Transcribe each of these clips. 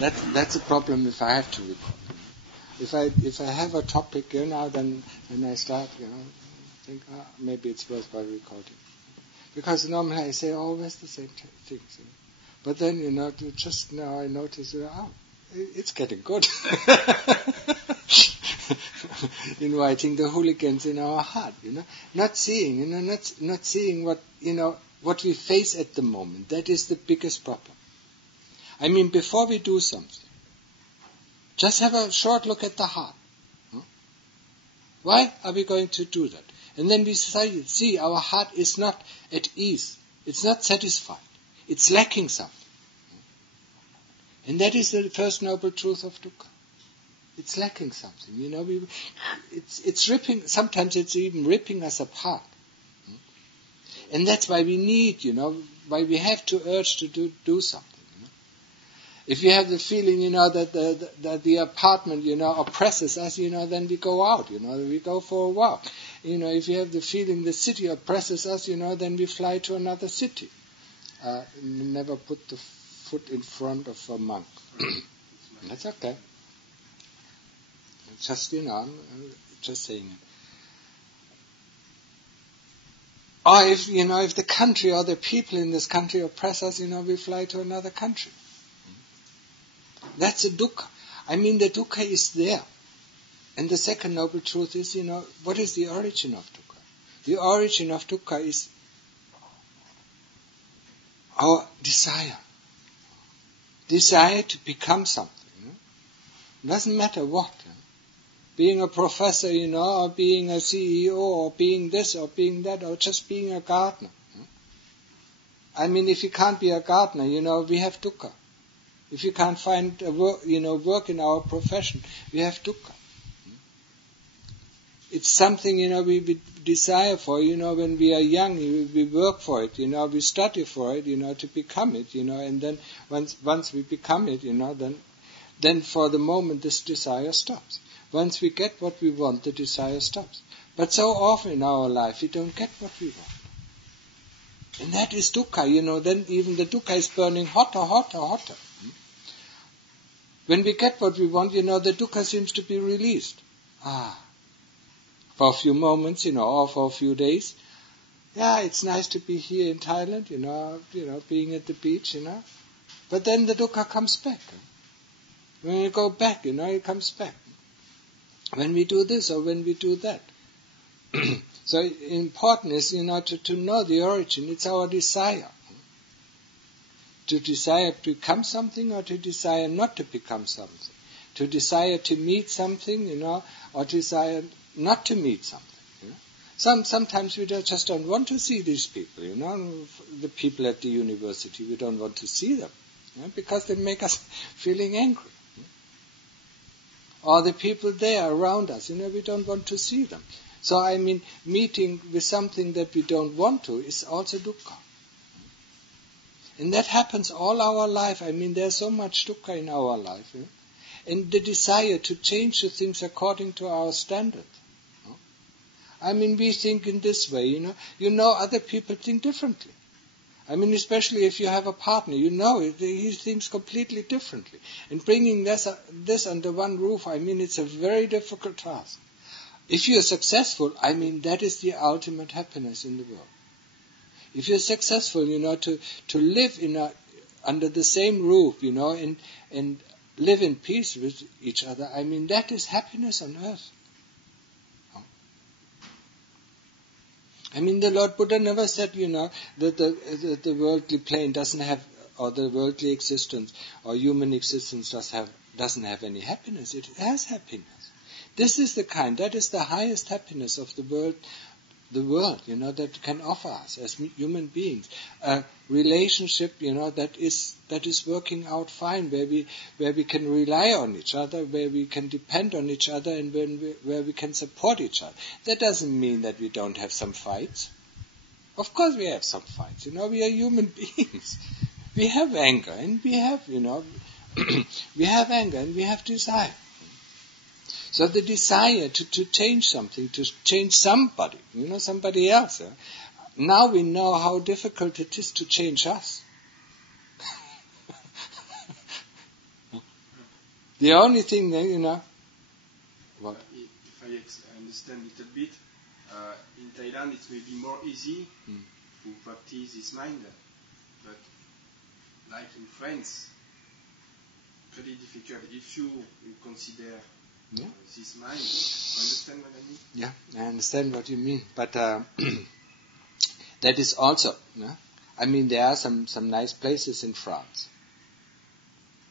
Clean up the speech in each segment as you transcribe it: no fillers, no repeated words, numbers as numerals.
That's a problem if I have to record. If I have a topic, then I start, think maybe it's worthwhile recording. Because normally I say always the same things. But then, just now I notice, it's getting good. Inviting the hooligans in our heart, not seeing, not seeing what we face at the moment. That is the biggest problem. I mean, before we do something, just have a short look at the heart. Why are we going to do that? And then we see our heart is not at ease. It's not satisfied. It's lacking something. And that is the first noble truth of Dukkha. It's lacking something. It's ripping. Sometimes it's even ripping us apart. And that's why we need, why we have to urge to do something. If you have the feeling, that the apartment, oppresses us, then we go out, we go for a walk. If you have the feeling the city oppresses us, then we fly to another city. Never put the foot in front of a monk. That's okay. Just, I'm just saying it. Or if the country or the people in this country oppress us, we fly to another country. That's a dukkha. I mean, the dukkha is there. And the second noble truth is, what is the origin of dukkha? The origin of dukkha is our desire. Desire to become something. It doesn't matter what. Being a professor, or being a CEO, or being this, or being that, or just being a gardener. I mean, if you can't be a gardener, we have dukkha. If you can't find work in our profession, we have dukkha. It's something, we desire for, when we are young, we work for it, we study for it, to become it, and then once we become it, then for the moment this desire stops. Once we get what we want, the desire stops. But so often in our life, we don't get what we want. And that is dukkha, then even the dukkha is burning hotter. When we get what we want, the dukkha seems to be released. For a few moments, or for a few days. Yeah, it's nice to be here in Thailand, being at the beach, But then the dukkha comes back. When you go back, it comes back. When we do this or when we do that. So important is, to know the origin. It's our desire. To desire to become something or to desire not to become something. To desire to meet something, or desire not to meet something. Sometimes we just don't want to see these people, the people at the university. We don't want to see them, because they make us feeling angry. Or the people there around us, we don't want to see them. So I mean, meeting with something that we don't want to is also dukkha. And that happens all our life. I mean, there's so much dukkha in our life. And the desire to change the things according to our standard. I mean, we think in this way, other people think differently. I mean, especially if you have a partner, he thinks completely differently. And bringing this under one roof, I mean, it's a very difficult task. If you're successful, I mean, that is the ultimate happiness in the world. If you're successful, to live under the same roof, and live in peace with each other, I mean, that is happiness on earth. I mean, the Lord Buddha never said, that the worldly plane doesn't have, or the worldly existence, or human existence doesn't have any happiness. It has happiness. This is that is the highest happiness of the world, that can offer us as human beings. A relationship, that is working out fine, where we can rely on each other, where we can depend on each other, and where we can support each other. That doesn't mean that we don't have some fights. Of course we have some fights. We are human beings. We have anger, and we have, we have anger, and we have desire. So the desire to change something, to change somebody, somebody else. Now we know how difficult it is to change us. The only thing that, what? If I understand a little bit, in Thailand it may be more easy to practice this mind, but like in France, pretty difficult if you consider this mind. You understand what I mean? Yeah, I understand what you mean, but that is also, I mean, there are some nice places in France.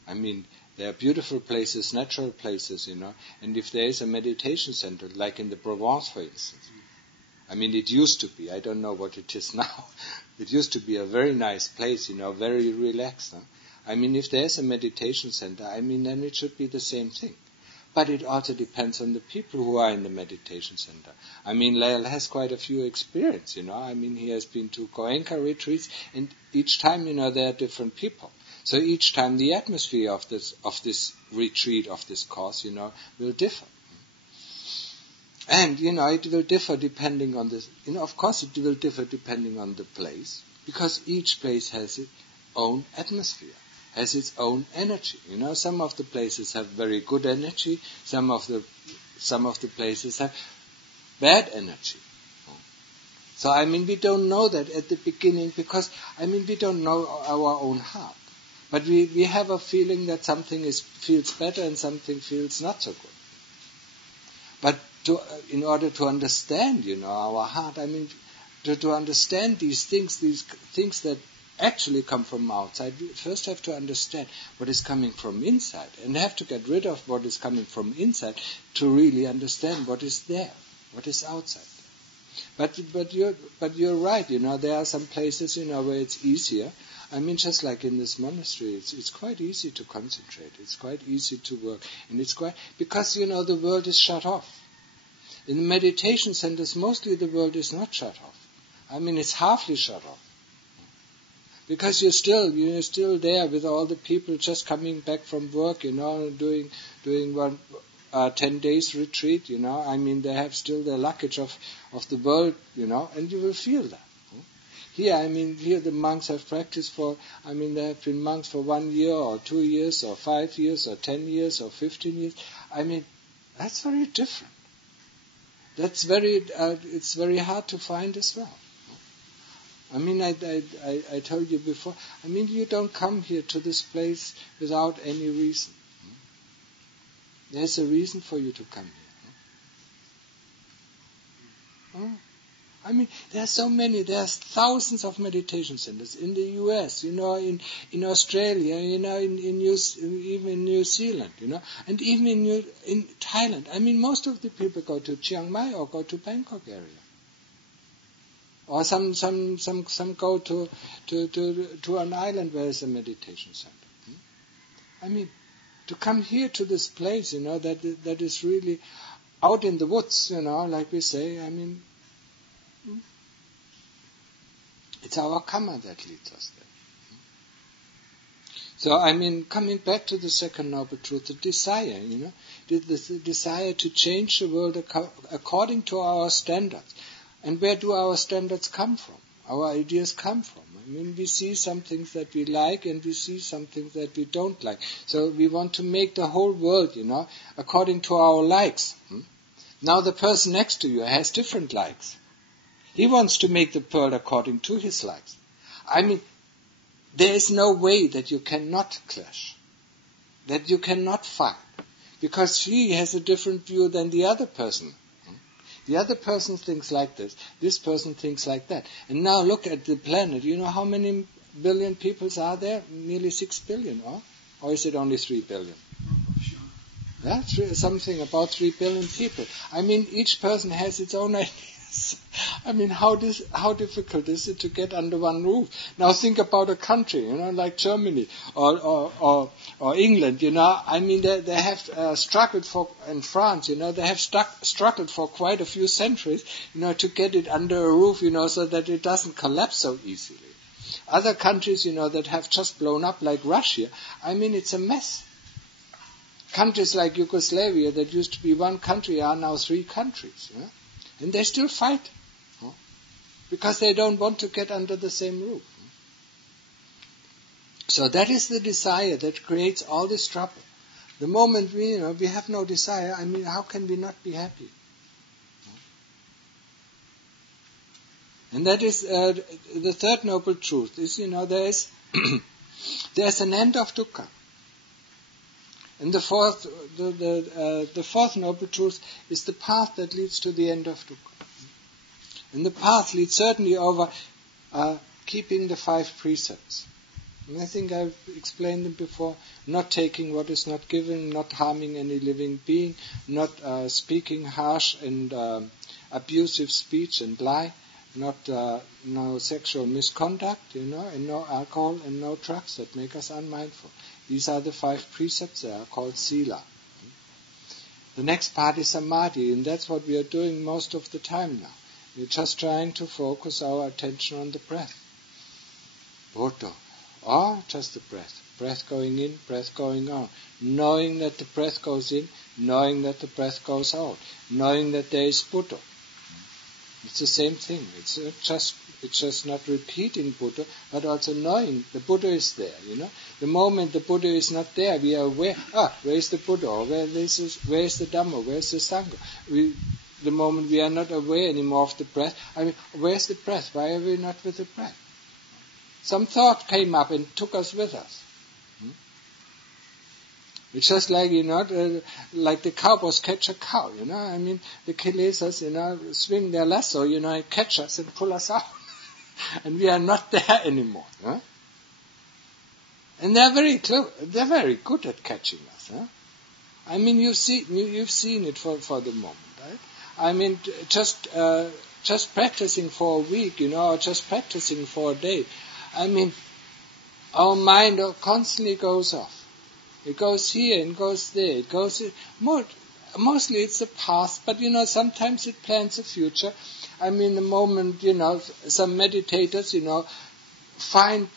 I mean, there are beautiful places, natural places, and if there is a meditation center, like in the Provence, for instance, I mean, it used to be, I don't know what it is now, it used to be a very nice place, very relaxed. I mean, if there is a meditation center, I mean, then it should be the same thing. But it also depends on the people who are in the meditation center. I mean, Lael has quite a few experience, I mean, he has been to Goenka retreats, and each time, there are different people. So each time the atmosphere of this retreat, of this course, will differ. And, it will differ depending on this. Of course it will differ depending on the place, because each place has its own atmosphere, has its own energy. Some of the places have very good energy, some of the places have bad energy. So, I mean, we don't know that at the beginning, because, I mean, we don't know our own heart. But we have a feeling that something feels better and something feels not so good. But in order to understand, our heart, I mean, to understand these things that actually come from outside, we first have to understand what is coming from inside, and have to get rid of what is coming from inside to really understand what is there, what is outside. But you're right, there are some places, where it's easier. I mean, just like in this monastery, it's quite easy to concentrate. It's quite easy to work, and it's quite because the world is shut off. In the meditation centers, mostly the world is not shut off. I mean, it's halfly shut off, because you're still there with all the people just coming back from work, doing one 10 days retreat. I mean, they have still the luggage of the world, and you will feel that. Here the monks have practiced they have been monks for 1 year or 2 years or 5 years or 10 years or 15 years. I mean, that's very different. It's very hard to find as well. I mean, I told you before, I mean, you don't come here to this place without any reason. There's a reason for you to come here. I mean, there's thousands of meditation centers in the US, in Australia, even in New Zealand, and even in Thailand. I mean, most of the people go to Chiang Mai or go to Bangkok area, or some go to an island where there's a meditation center. I mean, to come here to this place, that is really out in the woods, like we say. I mean, it's our karma that leads us there. So, I mean, coming back to the second noble truth, the desire, the desire to change the world according to our standards. And where do our standards come from? Our ideas come from. I mean, we see some things that we like and we see some things that we don't like. So we want to make the whole world, according to our likes. Now the person next to you has different likes. He wants to make the world according to his likes. I mean, there is no way that you cannot clash, that you cannot fight, because he has a different view than the other person. The other person thinks like this person thinks like that. And now look at the planet. You know how many billion people are there? Nearly 6 billion, or is it only 3 billion? Yeah, something about 3 billion people. I mean, each person has its own ideas. I mean, how difficult is it to get under one roof? Now think about a country, like Germany or England. I mean, they have struggled for, in France, they have struggled for quite a few centuries, to get it under a roof, so that it doesn't collapse so easily. Other countries, that have just blown up, like Russia, I mean, it's a mess. Countries like Yugoslavia, that used to be one country, are now 3 countries. And they still fight, because they don't want to get under the same roof. So that is the desire that creates all this trouble. The moment we have no desire, how can we not be happy? And that is the third noble truth. Is there's an end of dukkha. And the fourth noble truth is the path that leads to the end of dukkha. And the path leads certainly over keeping the 5 precepts. And I think I've explained them before. Not taking what is not given, not harming any living being, not speaking harsh and abusive speech and lie, no sexual misconduct, and no alcohol and no drugs that make us unmindful. These are the 5 precepts. They are called sila. The next part is samadhi, and that's what we are doing most of the time now. We're just trying to focus our attention on the breath. Boto. Or just the breath. Breath going in, breath going out. Knowing that the breath goes in, knowing that the breath goes out. Knowing that there is Buddha. It's the same thing. It's just not repeating Buddha, but also knowing the Buddha is there. The moment the Buddha is not there, we are aware. Where is the Buddha? Or where is the Dhamma? Where is the Sangha? The moment we are not aware anymore of the breath, where's the breath? Why are we not with the breath? Some thought came up and took us with us. It's just like, like the cowboys catch a cow, the kilesas, swing their lasso, and catch us and pull us out. And we are not there anymore. And they're very clever. They're very good at catching us. You've seen it for the moment, right? Just practicing for a week, or just practicing for a day. Our mind constantly goes off. It goes here and goes there. It goes mostly it's the past, but sometimes it plans the future. The moment some meditators find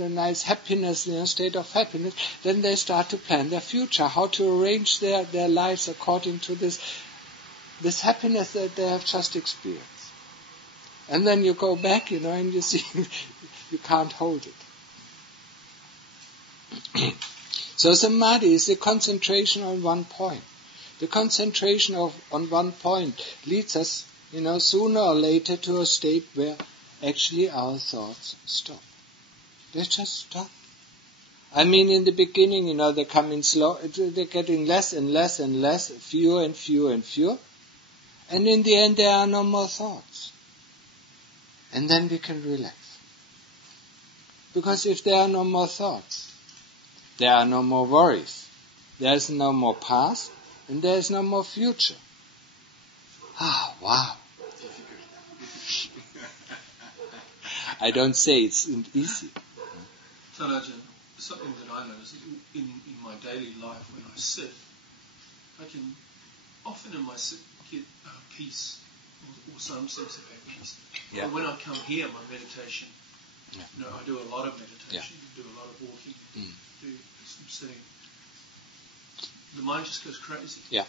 a nice happiness, state of happiness, then they start to plan their future, how to arrange their lives according to this happiness that they have just experienced. And then you go back, and you see you can't hold it. So samadhi is the concentration on one point. The concentration on one point leads us, sooner or later to a state where actually our thoughts stop. They just stop. In the beginning, they come in slow. They're getting less and less and less, fewer and fewer and fewer. And in the end, there are no more thoughts. And then we can relax. Because if there are no more thoughts, there are no more worries, there is no more past, and there is no more future. Wow. I don't say it's easy. So, Ajahn, something that I notice in my daily life when I sit, I can often in my sit get peace or some sense of happiness. Yeah. But when I come here, my meditation, I do a lot of meditation, do a lot of walking, do some sitting. The mind just goes crazy. Yeah.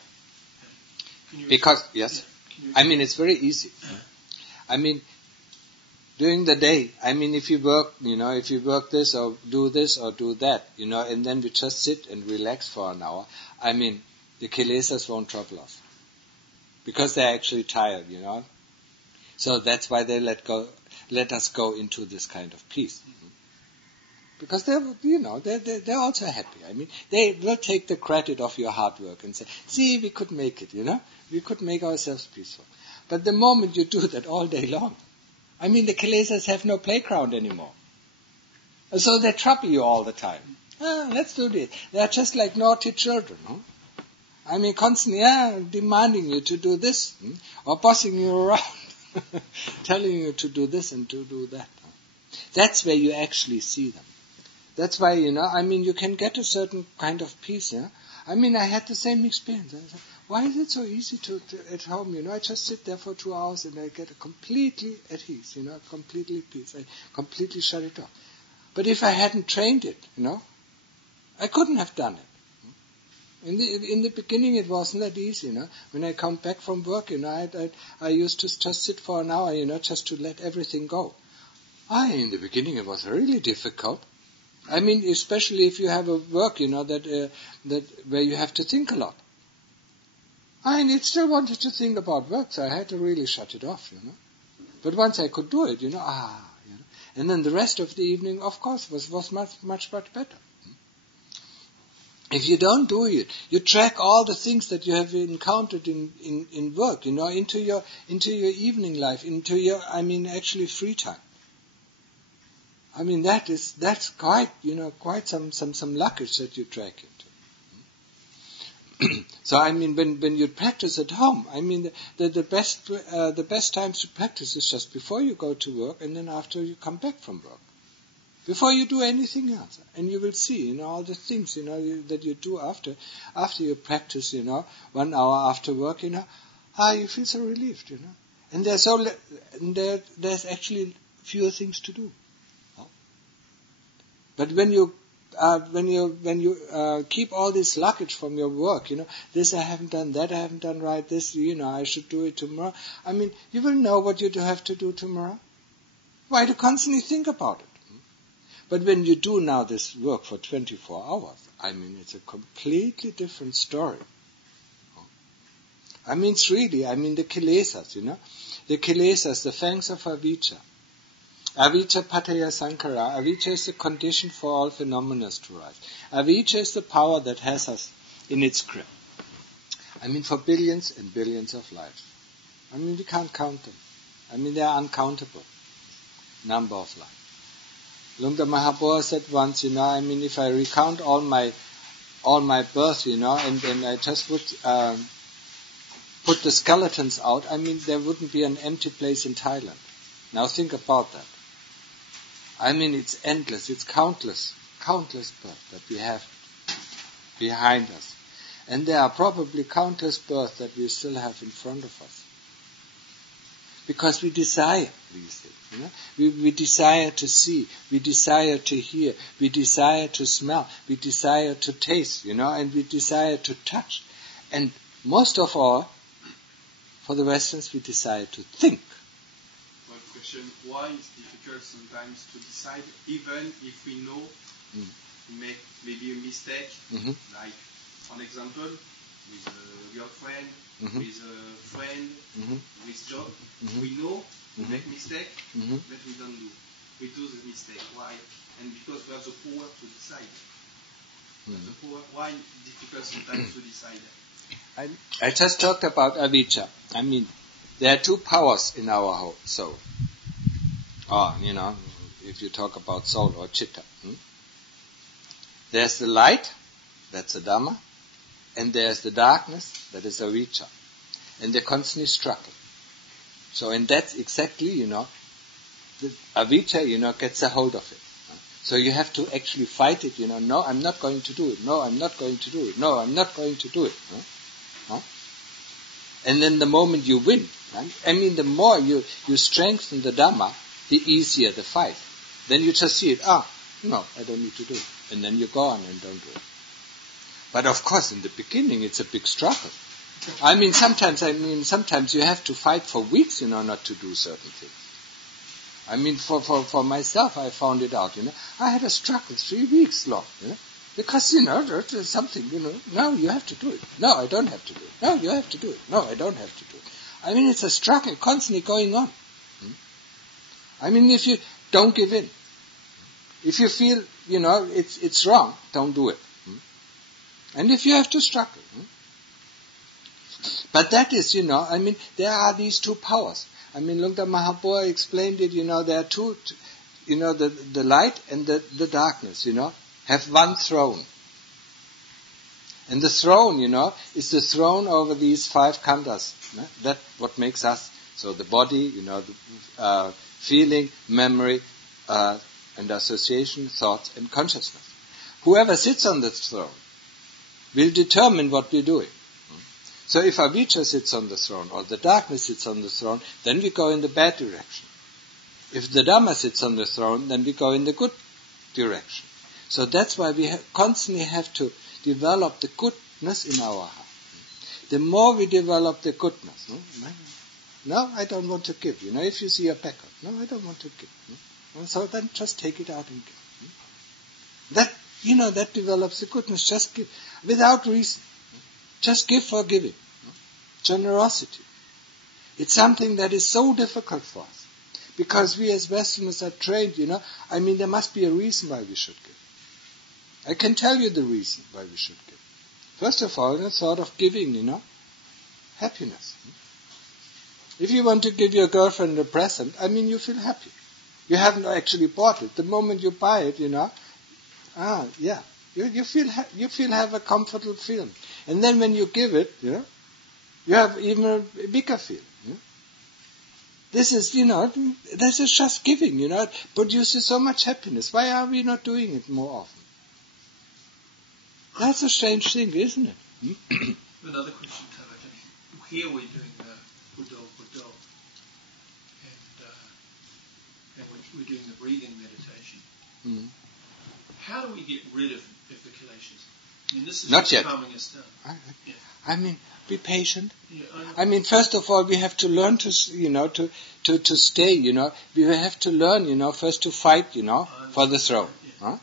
Can you it's very easy. During the day, if you work this or do that, and then we just sit and relax for an hour, the kilesas won't trouble us. Because they're actually tired, So that's why they let us go into this kind of peace. Because they're also happy. They will take the credit of your hard work and say, see, we could make it, We could make ourselves peaceful. But the moment you do that all day long, the kilesas have no playground anymore. So they trouble you all the time. Let's do this. They're just like naughty children, constantly demanding you to do this, or bossing you around, telling you to do this and to do that. That's where you actually see them. That's why, you can get a certain kind of peace. I had the same experience. I said, why is it so easy to at home? I just sit there for 2 hours and I get completely at ease, completely peace. I completely shut it off. But if I hadn't trained it, I couldn't have done it. In the beginning, it wasn't that easy, When I come back from work, I used to just sit for an hour, just to let everything go. In the beginning, it was really difficult. I mean, especially if you have a work, that where you have to think a lot. I still wanted to think about work, so I had to really shut it off, But once I could do it, and then the rest of the evening, of course, was much better. If you don't do it, you track all the things that you have encountered in work, into your evening life, into your, actually free time. That's quite some luggage that you track into. So when you practice at home, the best times to practice is just before you go to work and then after you come back from work. Before you do anything else, and you will see, all the things, that you do after you practice, 1 hour after work, you feel so relieved, and there's actually fewer things to do. But when you keep all this luggage from your work, this I haven't done, that I haven't done right, this, I should do it tomorrow. You will know what you have to do tomorrow. Why to constantly think about it? But when you do now this work for 24 hours, it's a completely different story. It's really, the kilesas, the kilesas, the fangs of avijja. Avijja pataya sankara. Avijja is the condition for all phenomena to rise. Avijja is the power that has us in its grip. For billions and billions of lives. We can't count them. They are uncountable. Number of lives. Lungta Mahaprabhu said once, if I recount all my births, and I just would put the skeletons out, there wouldn't be an empty place in Thailand. Now think about that. It's endless, it's countless births that we have behind us. And there are probably countless births that we still have in front of us. Because we desire these things, We desire to see, we desire to hear, we desire to smell, we desire to taste, and we desire to touch. And most of all, for the Westerns, we desire to think. One question, why is it difficult sometimes to decide, even if we know we make maybe a mistake, like, for example, with a girlfriend, with a friend, with job, we know we make mistake, but we don't do. We do the mistake. Why? And because we have the power to decide. The power. Why difficult sometimes to decide? I just talked about avijja. There are two powers in our soul. If you talk about soul or chitta. There's the light, that's the Dhamma, and there's the darkness, that is avijja. And they constantly struggle. So, and that's exactly, the avijja, gets a hold of it. So you have to actually fight it, no, I'm not going to do it, no, I'm not going to do it, no, I'm not going to do it. And then the moment you win, the more you strengthen the Dhamma, the easier the fight. Then you just see it, no, I don't need to do it. And then you go on and don't do it. But of course, in the beginning, it's a big struggle. Sometimes you have to fight for weeks, not to do certain things. For myself, I found it out, I had a struggle 3 weeks long, because, there's something, no, you have to do it. No, I don't have to do it. No, you have to do it. No, I don't have to do it. It's a struggle constantly going on. If you don't give in, if you feel, it's wrong, don't do it. And if you have to struggle. But that is, there are these two powers. Lungta Mahaprabhu explained it, there are two, the light and the darkness, have one throne. And the throne, is the throne over these 5 khandhas. That's what makes us. So the body, the feeling, memory, and association, thoughts, and consciousness. Whoever sits on the throne will determine what we're doing. So if avijja sits on the throne, or the darkness sits on the throne, then we go in the bad direction. If the Dhamma sits on the throne, then we go in the good direction. So that's why we constantly have to develop the goodness in our heart. The more we develop the goodness, no, I don't want to give. If you see a beggar, no, I don't want to give. So then just take it out and give. That, that develops the goodness. Just give, without reason. Just give for giving. Generosity. It's something that is so difficult for us. Because we as Westerners are trained, there must be a reason why we should give. I can tell you the reason why we should give. First of all, the thought of giving, happiness. If you want to give your girlfriend a present, you feel happy. You haven't actually bought it. The moment you buy it, you feel have a comfortable feeling. And then when you give it, you have even a bigger feeling. This is, this is just giving, it produces so much happiness. Why are we not doing it more often? That's a strange thing, isn't it? Another question, Talajan. Here we're doing the Buddha, and we're doing the breathing meditation. Mm. How do we get rid of the kileshas? This is not yet. Calming us down. Be patient. Yeah, first of all, we have to learn to stay. We have to learn, first to fight, for the throne. Yeah. Huh?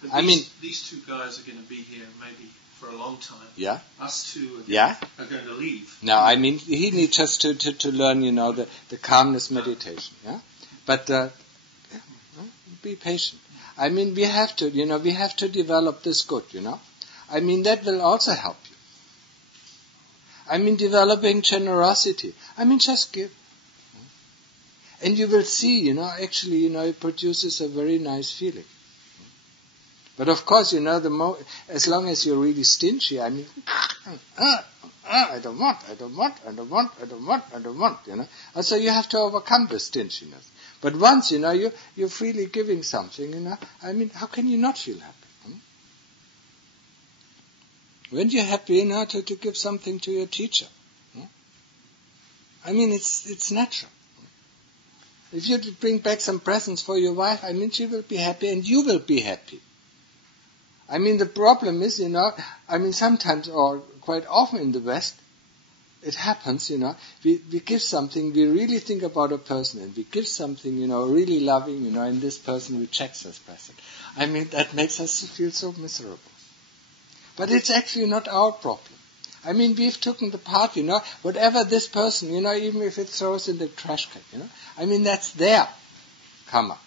But these two guys are going to be here maybe for a long time. Yeah. Us two are going to leave. No, he needs just to learn, the calmness meditation. Yeah. But be patient. We have to, we have to develop this good. That will also help you. Developing generosity. Just give. And you will see, actually, it produces a very nice feeling. But of course, as long as you're really stingy, I don't want. And so you have to overcome the stinginess. But once, you're freely giving something, how can you not feel happy? When you're happy, to give something to your teacher. It's natural. If you bring back some presents for your wife, she will be happy and you will be happy. The problem is, sometimes or quite often in the West, it happens, we give something, we really think about a person, and we give something, really loving, and this person rejects this present. That makes us feel so miserable. But it's actually not our problem. We've taken the part, whatever this person, even if it throws in the trash can, that's their karma.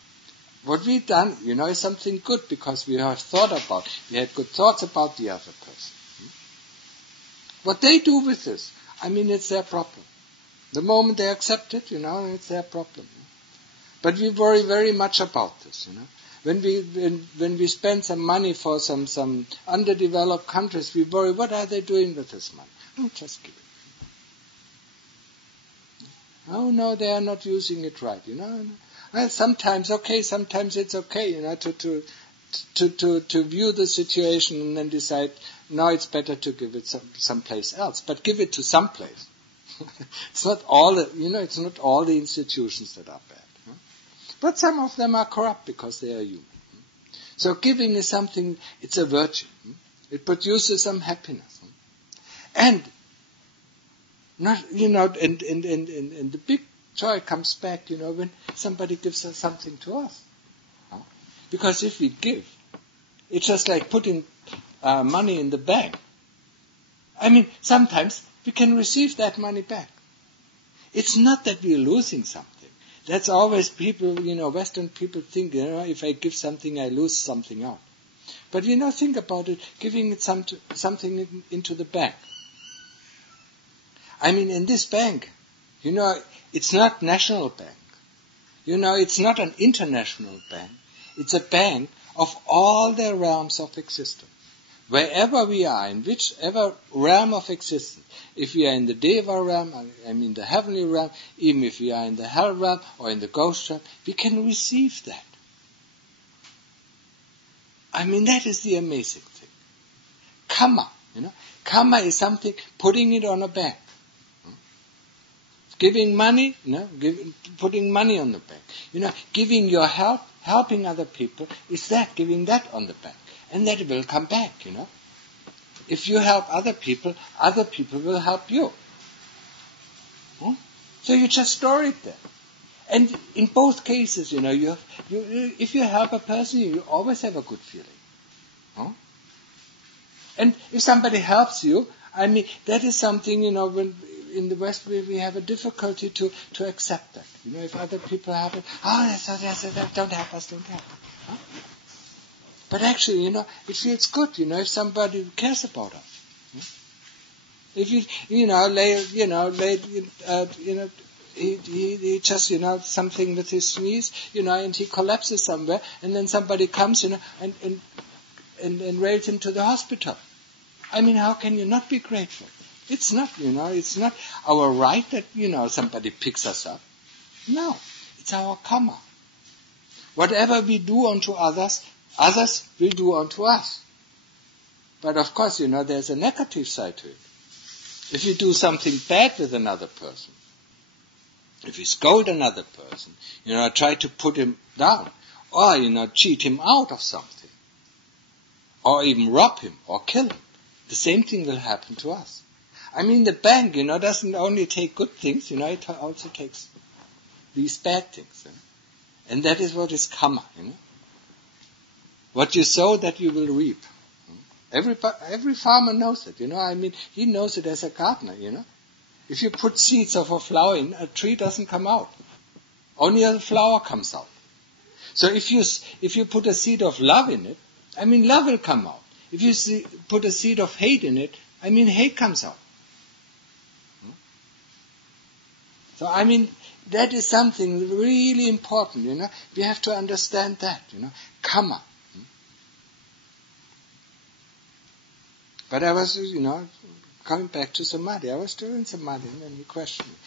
What we've done, is something good because we have we had good thoughts about the other person. What they do with this, it's their problem. The moment they accept it, it's their problem. But we worry very much about this, When we spend some money for some underdeveloped countries, we worry, what are they doing with this money? Just give it. Oh no, they are not using it right, Well, sometimes it's okay, to view the situation and then decide, no, it's better to give it someplace else. But give it to some place. It's not all, it's not all the institutions that are bad. But some of them are corrupt because they are human. So giving is something, it's a virtue. It produces some happiness. And not, and the big joy comes back, when somebody gives us something to us. Because if we give, it's just like putting money in the bank. Sometimes we can receive that money back. It's not that we are losing something. That's always people, Western people think, if I give something, I lose something out. But, think about it, giving it something into the bank. In this bank, it's not national bank. It's not an international bank. It's a bank of all the realms of existence. Wherever we are, in whichever realm of existence, if we are in the Deva realm, the heavenly realm, even if we are in the hell realm or in the ghost realm, we can receive that. That is the amazing thing. Karma, karma is something, putting it on a bank. Giving money, putting money on the bank. Giving your help, helping other people, is that, giving that on the bank. And that will come back, If you help other people will help you. So you just store it there. And in both cases, if you help a person, you always have a good feeling. Huh? And if somebody helps you, I mean, that is something, when in the West we have a difficulty to accept that. If other people have it, yes, don't help us. Huh? But actually, it feels good, if somebody cares about us. If he just, something with his knees, and he collapses somewhere, and then somebody comes, and rails him to the hospital. I mean, how can you not be grateful? It's not, it's not our right that, somebody picks us up. No, it's our karma. Whatever we do unto others, others will do unto us. But of course, there's a negative side to it. If you do something bad with another person, if you scold another person, try to put him down, or, cheat him out of something, or even rob him or kill him, the same thing will happen to us. I mean, the bank, doesn't only take good things, it also takes these bad things. And that is what is karma, What you sow, that you will reap. Every farmer knows it, I mean, he knows it as a gardener, If you put seeds of a flower in, a tree doesn't come out. Only a flower comes out. So if you put a seed of love in it, I mean, love will come out. If you put a seed of hate in it, I mean, hate comes out. So, I mean, that is something really important, We have to understand that, karma. But I was, coming back to samadhi. I was doing samadhi, and then you questioned me.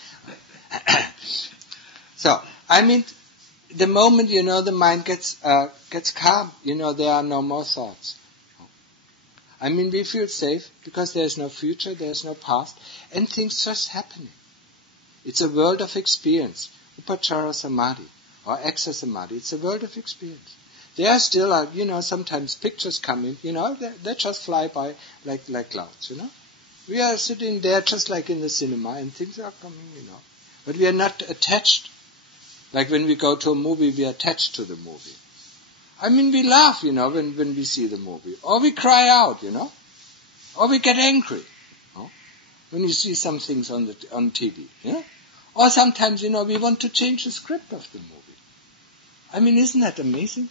So, I mean, the moment, the mind gets calm, there are no more thoughts. I mean, we feel safe because there's no future, there's no past, and things just happening. It's a world of experience. Upachara samadhi, or exa samadhi, it's a world of experience. There are still, sometimes pictures come in, they just fly by like clouds, We are sitting there just like in the cinema, and things are coming, But we are not attached. Like when we go to a movie, we are attached to the movie. I mean, we laugh, when we see the movie. Or we cry out, Or we get angry, when you see some things on TV, Or sometimes, we want to change the script of the movie. I mean, isn't that amazing?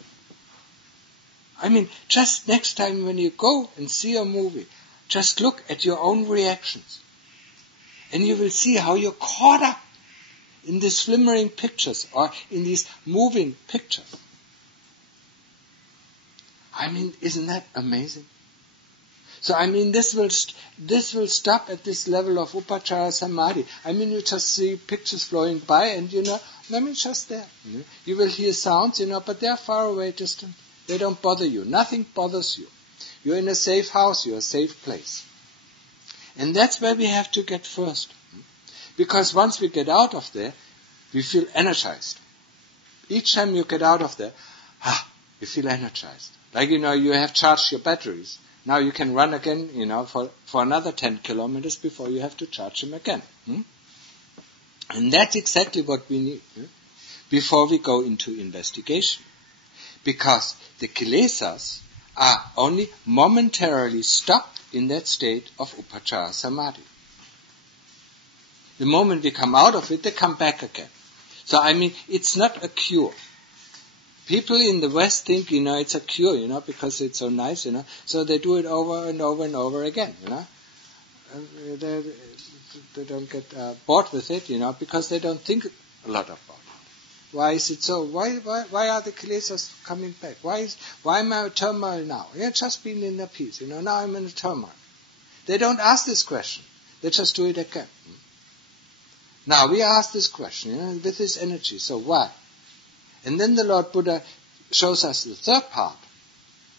I mean, just next time when you go and see a movie, just look at your own reactions. And you will see how you're caught up in these flimmering pictures or in these moving pictures. I mean, isn't that amazing? So, I mean, this will stop at this level of upachara samadhi. I mean, you just see pictures flowing by and, just there. You will hear sounds, but they're far away, distant. They don't bother you. Nothing bothers you. You're in a safe house. You're a safe place. And that's where we have to get first. Because once we get out of there, we feel energized. Each time you get out of there, you feel energized. Like, you have charged your batteries. Now you can run again, for another 10 kilometers before you have to charge them again. And that's exactly what we need before we go into investigation. Because the kilesas are only momentarily stopped in that state of upachara samadhi. The moment we come out of it, they come back again. So, I mean, it's not a cure. People in the West think, it's a cure, because it's so nice, so they do it over and over and over again, They don't get bored with it, because they don't think a lot about it. Why is it so? Why are the kilesas coming back? Why am I in turmoil now? Just been in a peace, now I'm in a turmoil. They don't ask this question. They just do it again. Now we ask this question, with this energy, so why? And then the Lord Buddha shows us the third part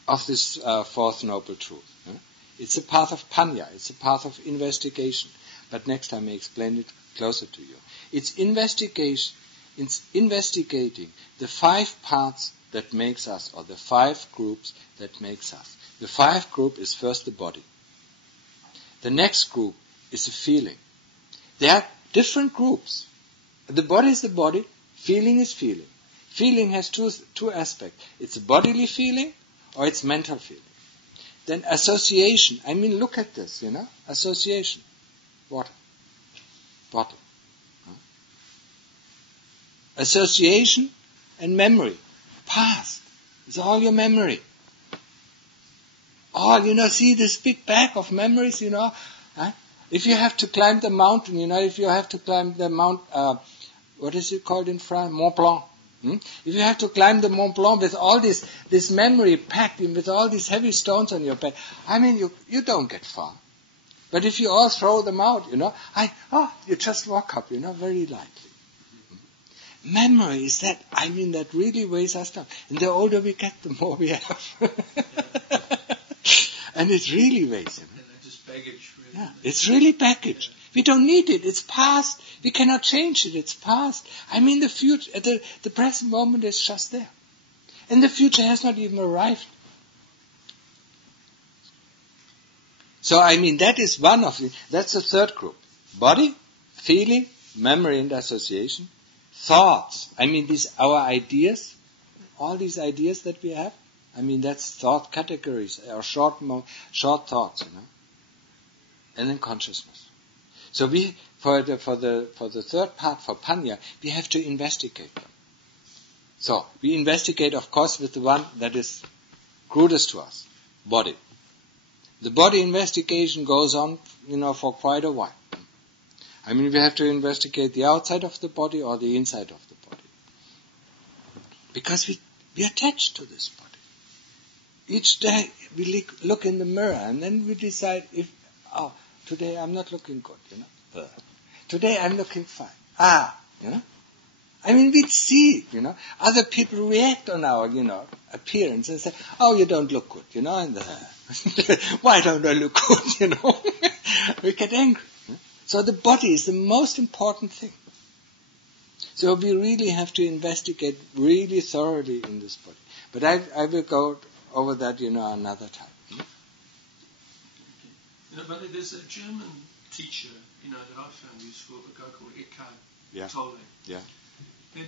of this fourth noble truth. It's a path of panna. It's a path of investigation. But next time I explain it closer to you. It's investigation. It's investigating the 5 parts that makes us, or the 5 groups that makes us. The 5 group is first the body. The next group is the feeling. There are different groups. The body is the body. Feeling is feeling. Feeling has two aspects. It's a bodily feeling or it's mental feeling. Then association. I mean, look at this, Association. Water. Bottle. Association and memory. Past. It's all your memory. All, see this big bag of memories, If you have to climb the mountain, if you have to climb the mount, what is it called in France? Mont Blanc. If you have to climb the Mont Blanc with all this memory packed in, with all these heavy stones on your back, I mean, you don't get far. But if you all throw them out, you just walk up, very lightly. Memory is that really weighs us down. And the older we get, the more we have. And it really weighs. And that's just baggage, really. Yeah, it's really baggage. We don't need it. It's past. We cannot change it. It's past. The future, the present moment is just there. And the future has not even arrived. So, that is that's the third group. Body, feeling, memory and association. Thoughts. These our ideas. All these ideas that we have. That's thought categories, or short thoughts, And then consciousness. So we, for the third part, for panya, we have to investigate them. So we investigate, of course, with the one that is crudest to us, body. The body investigation goes on, for quite a while. We have to investigate the outside of the body or the inside of the body, because we attach to this body. Each day we look in the mirror and then we decide today I'm not looking good, Today I'm looking fine. We see, other people react on our, appearance and say, you don't look good, and why don't I look good, We get angry. So the body is the most important thing. So we really have to investigate really thoroughly in this body. But I will go over that, another time. But there's a German teacher, that I found useful, a guy called Eckhart Tolle. Yeah. And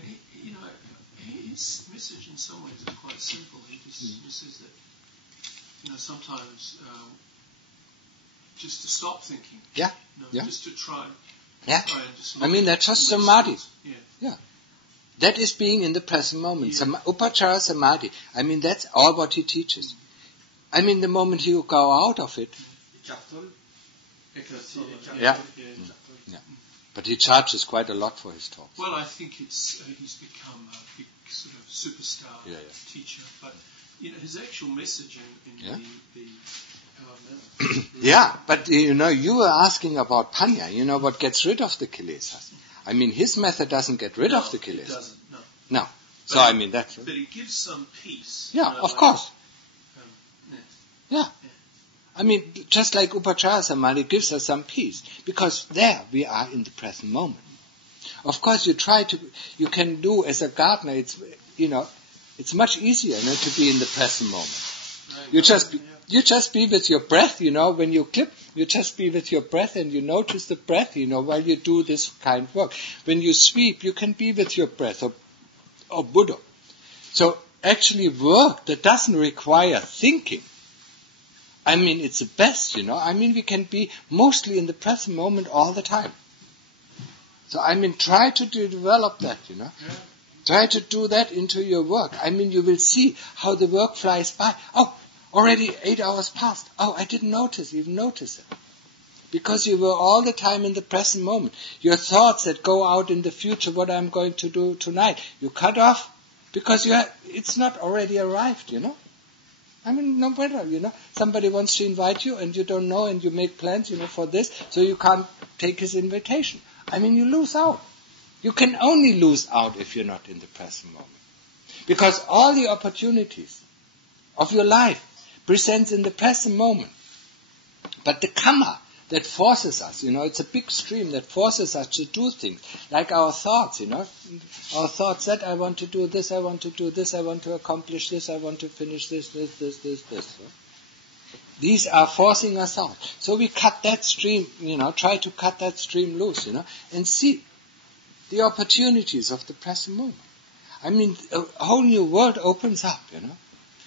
his message in some ways is quite simple. He just says that, sometimes just to stop thinking. Yeah. Just to try. Yeah. Try and just that's just samadhi. Yeah. That is being in the present moment. Yeah. Upachara samadhi. That's all what he teaches. The moment you go out of it. Yeah. But he charges quite a lot for his talks. Well, I think he's become a big sort of superstar teacher. But his actual message in the yeah, but you were asking about panya. What gets rid of the kilesas. His method doesn't get rid of the kilesas. It doesn't. No. So that's. But it gives some peace. Yeah, of course. Yeah. Just like Upachara Samadhi gives us some peace, because there we are in the present moment. Of course, you can do as a gardener. It's much easier to be in the present moment. You just be with your breath. When you clip, you just be with your breath, and you notice the breath. While you do this kind of work. When you sweep, you can be with your breath, or Buddha. So actually, work that doesn't require thinking. It's the best, we can be mostly in the present moment all the time. So, try to develop that, Try to do that into your work. You will see how the work flies by. Already 8 hours passed. I didn't even notice it. Because you were all the time in the present moment. Your thoughts that go out in the future, what I'm going to do tonight, you cut off because it's not already arrived, no matter, somebody wants to invite you and you don't know and you make plans, for this, so you can't take his invitation. You lose out. You can only lose out if you're not in the present moment. Because all the opportunities of your life presents in the present moment. But the karma that forces us, it's a big stream that forces us to do things, like our thoughts, Our thoughts that I want to do this, I want to do this, I want to accomplish this, I want to finish this. These are forcing us out. So we cut that stream, try to cut that stream loose, and see the opportunities of the present moment. A whole new world opens up,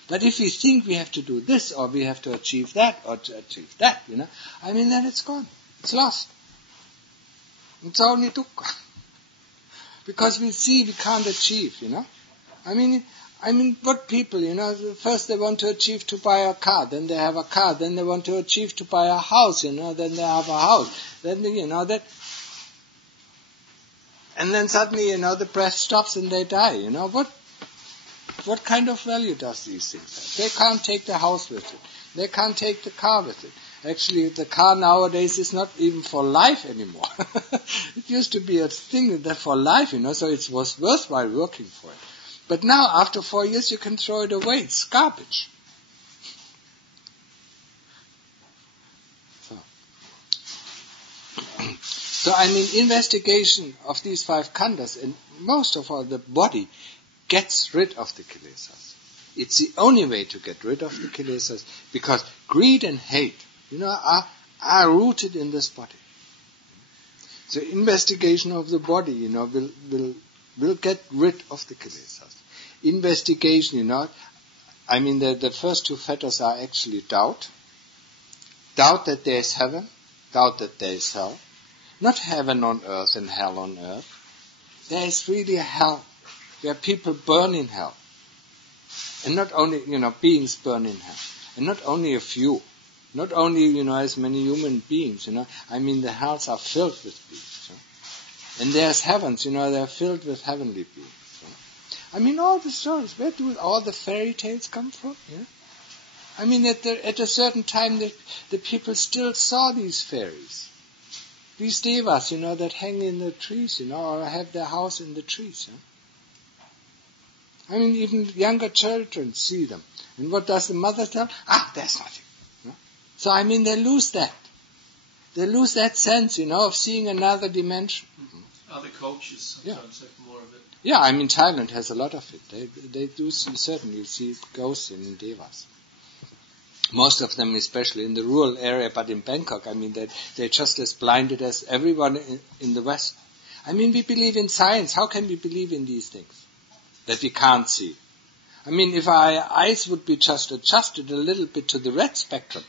But if we think we have to do this, or we have to achieve that, or to achieve that, then it's gone. It's lost. It's only dukkha. Because we see we can't achieve, what people, first they want to achieve to buy a car, then they have a car, then they want to achieve to buy a house, then they have a house, then, that. And then suddenly, the breath stops and they die, What kind of value does these things have? They can't take the house with it. They can't take the car with it. Actually, the car nowadays is not even for life anymore. It used to be a thing that for life, so it was worthwhile working for it. But now, after 4 years, you can throw it away. It's garbage. So, investigation of these 5 khandhas, and most of all the body, gets rid of the kilesas. It's the only way to get rid of the kilesas, because greed and hate, are rooted in this body. So investigation of the body, will get rid of the kilesas. Investigation, the first 2 fetters are actually doubt. Doubt that there is heaven, doubt that there is hell. Not heaven on earth and hell on earth. There is really a hell where people burn in hell. And not only, beings burn in hell. And not only a few. Not only, as many human beings, the hells are filled with beings. And there's heavens, they're filled with heavenly beings. All the stories, where do all the fairy tales come from? At a certain time, the people still saw these fairies. These devas, that hang in the trees, or have their house in the trees. Even younger children see them. And what does the mother tell? There's nothing. So, they lose that. They lose that sense, of seeing another dimension. Other cultures sometimes have more of it. Yeah, Thailand has a lot of it. They do certainly see ghosts in devas. Most of them, especially in the rural area, but in Bangkok, they're just as blinded as everyone in the West. We believe in science. How can we believe in these things that we can't see? If our eyes would be just adjusted a little bit to the red spectrum.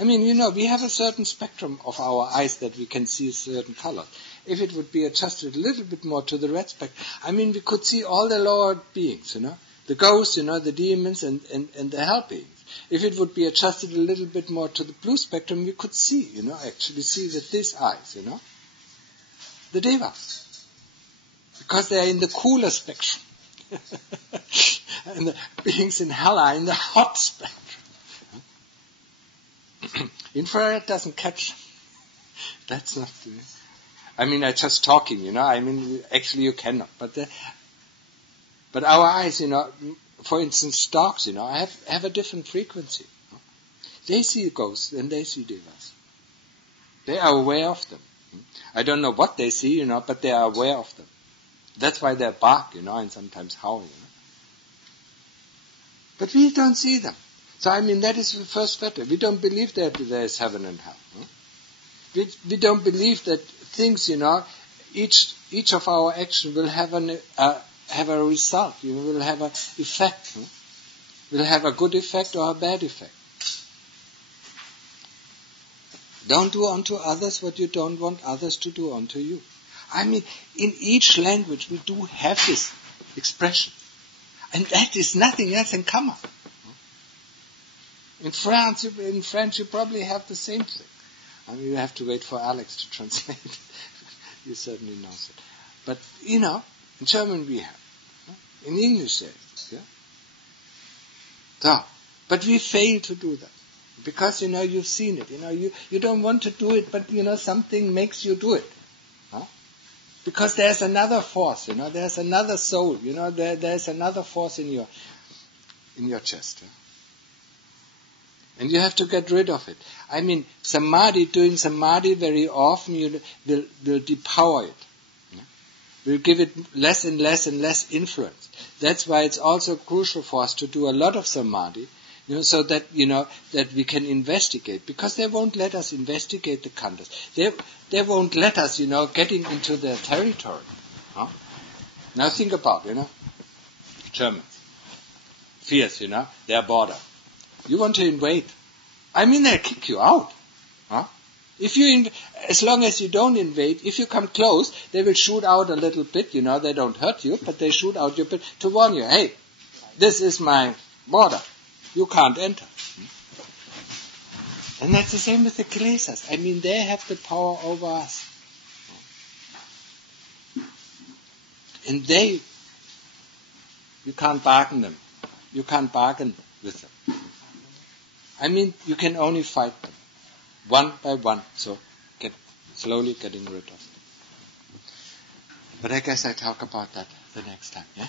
We have a certain spectrum of our eyes that we can see certain colors. If it would be adjusted a little bit more to the red spectrum, we could see all the lower beings, the ghosts, the demons and the hell beings. If it would be adjusted a little bit more to the blue spectrum, we could see, actually see with these eyes, the devas. Because they are in the cooler spectrum. And the beings in hell are in the hot spectrum. Infrared doesn't catch. That's not. I'm just talking. Actually you cannot. But our eyes, for instance, dogs, have a different frequency. They see ghosts and they see devas. They are aware of them. I don't know what they see, but they are aware of them. That's why they bark, and sometimes howl. But we don't see them. So that is the first fetter. We don't believe that there is heaven and hell. We don't believe that things, each of our action will have a result. Will have an effect. Will have a good effect or a bad effect. Don't do unto others what you don't want others to do unto you. In each language we do have this expression. And that is nothing else than karma. In French you probably have the same thing. You have to wait for Alex to translate. You certainly know it. But, in German we have. In English there is. So, but we fail to do that. Because, you've seen it. You don't want to do it, but, something makes you do it. Because there's another force, there's another soul, there's another force in your chest. And you have to get rid of it. Doing samadhi very often will depower it. Will give it less and less and less influence. That's why it's also crucial for us to do a lot of samadhi, so that, that we can investigate. Because they won't let us investigate the khandhas. They won't let us, getting into their territory. Now think about, Germans. fierce, their border. You want to invade. They'll kick you out. Huh? As long as you don't invade, if you come close, they will shoot out a little bit, they don't hurt you, but they shoot out your bit to warn you, hey, this is my border. You can't enter. And that's the same with the kleshas. They have the power over us. And you can't bargain them. You can't bargain with them. You can only fight them. One by one. So slowly getting rid of them. But I guess I talk about that the next time, yeah?